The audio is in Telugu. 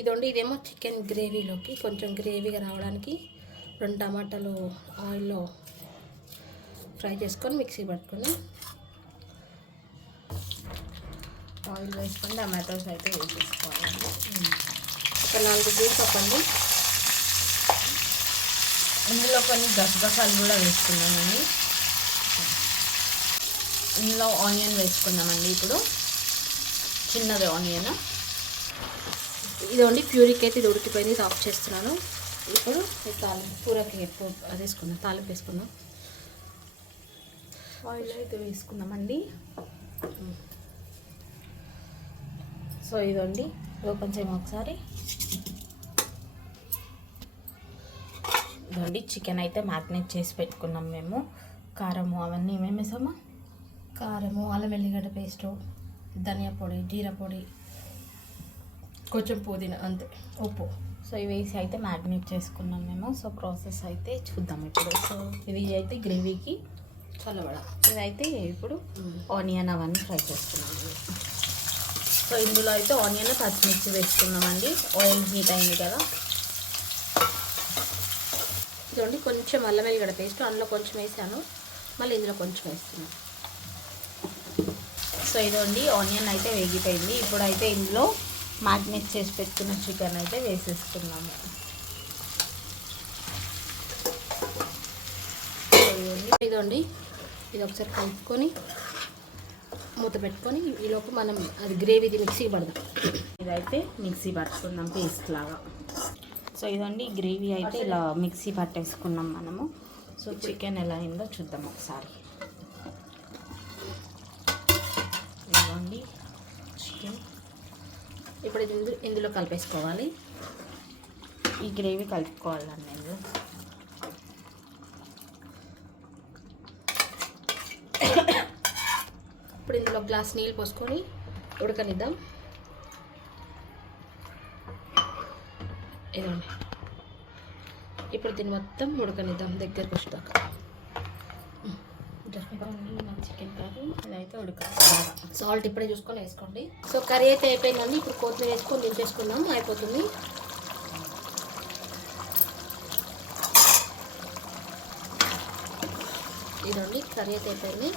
ఇదండి, ఇదేమో చికెన్ గ్రేవీలోకి కొంచెం గ్రేవీగా రావడానికి 2 టమాటాలు ఆయిల్లో ఫ్రై చేసుకొని మిక్సీ పట్టుకొని ఆయిల్ వేసుకొని టమాటోస్ అయితే వేసేసుకోవాలండి. ఒక 4 జీడిపప్పు. ఇందులో కొన్ని గసగసాలు కూడా వేసుకున్నామండి. ఇందులో ఆనియన్ వేసుకున్నామండి. ఇప్పుడు చిన్నది ఆనియన్. ఇదండి ప్యూరీకి అయితే ఇది ఉడికిపోయింది, ఇది ఆఫ్ చేస్తున్నాను. ఇప్పుడు కూరకి అది వేసుకుందాం, తాలింపు వేసుకుందాం. ఆయిల్ అయితే వేసుకున్నామండి. సో ఇదండి, ఓపెన్ చేయము ఒకసారి. ఇదండి చికెన్ అయితే మ్యారినేట్ చేసి పెట్టుకున్నాం మేము. కారము అవన్నీ ఏమేమి వేసామా? కారము, అల్లం వెల్లిగడ్డ పేస్టు, ధనియా పొడి, జీరా పొడి, కొంచెం పుదీనా, అంతే, ఉప్పు. సో ఇవి వేసి అయితే మ్యారినేట్ చేసుకున్నాం మేము. సో ప్రాసెస్ అయితే చూద్దాం ఇప్పుడు. సో ఇవి అయితే గ్రేవీకి చల్లబడ. ఇదైతే ఇప్పుడు ఆనియన్ అవన్నీ ఫ్రై చేసుకున్నాం. సో ఇందులో అయితే ఆనియన్ పచ్చిమిర్చి వేసుకున్నామండి. ఆయిల్ హీట్ అయింది కదా. ఇదండి కొంచెం అల్లం వెల్లిగడ్డ పేస్ట్ అందులో కొంచెం వేసాను, మళ్ళీ ఇందులో కొంచెం వేస్తున్నాను. సో ఇదండి ఆనియన్ అయితే వేగిపోయింది. ఇప్పుడైతే ఇందులో మ్యారినేట్ చేసి పెట్టుకున్న చికెన్ అయితే వేసేసుకున్నాము. ఇదండి, ఇది ఒకసారి కలుపుకొని మూత పెట్టుకొని ఈలోపు మనం అది గ్రేవీది మిక్సీకి పడదాం. ఇదైతే మిక్సీ పట్టుకున్నాం పేస్ట్ లాగా. సో ఇదండి గ్రేవీ అయితే ఇలా మిక్సీ పట్టేసుకున్నాం మనము. సో చికెన్ ఎలా అయిందో చూద్దాం ఒకసారి. ఇదిగోండి చికెన్. ఇప్పుడు ఇందులో కలిపేసుకోవాలి. ఈ గ్రేవీ కలుపుకోవాలండి ఇందులో. ఇప్పుడు ఇందులో గ్లాస్ నీళ్ళు పోసుకొని ఉడకనిద్దాం. ఇదండి, ఇప్పుడు దీన్ని మొత్తం ఉడకనిద్దాం దగ్గరకు వచ్చేదాకా. చికెన్ కర్రీ ఇదైతే ఉడకాలి. సాల్ట్ ఇప్పుడే చూసుకొని వేసుకోండి. సో కర్రీ అయితే అయిపోయిందండి. ఇప్పుడు కొత్తిమీర వేసుకొని దించేసుకుందాం, అయిపోతుంది. ఇదండి కర్రీ అయితే అయిపోయింది.